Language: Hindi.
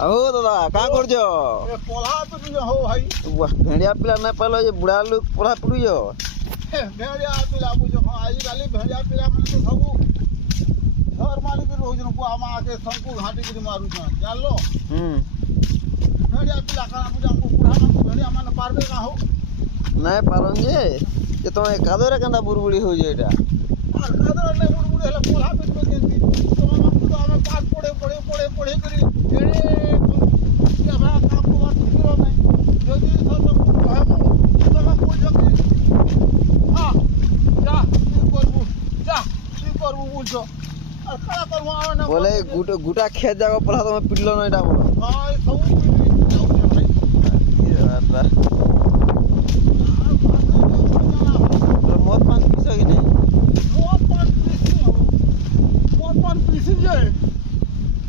आओ दादा का करजो ए पोला तो जो हो भाई भेड़िया पिला ना पालो जे बुढ़ा लोग पोला पिलुयो भेड़िया पिला बुझो आज काली भेड़िया पिला मन तो सब घर मालिक रोज को आमा आके संकु घाटी के मारू जान लो भेड़िया पिला का बुझ हमको बुढ़ा मन भेड़िया मन पारबे का हो नहीं पारन जे तो कादरे कंदा बुरबुड़ी हो जे एटा और कादर ने बुड़बुड़ी हला पोला पे केंती तो हम पास पड़े करी एड़े क्या बा काम को बात करो नहीं जल्दी सब हम सब कोई जल्दी हां जा करबू बुझो और खड़ा करवा ना बोले गुटा खेत जागो पोला तो पिटलो ना एटा बोलो हां सब जाऊ भाई ये बात मौत पान पीसो कि नहीं मौत पान पीसी जे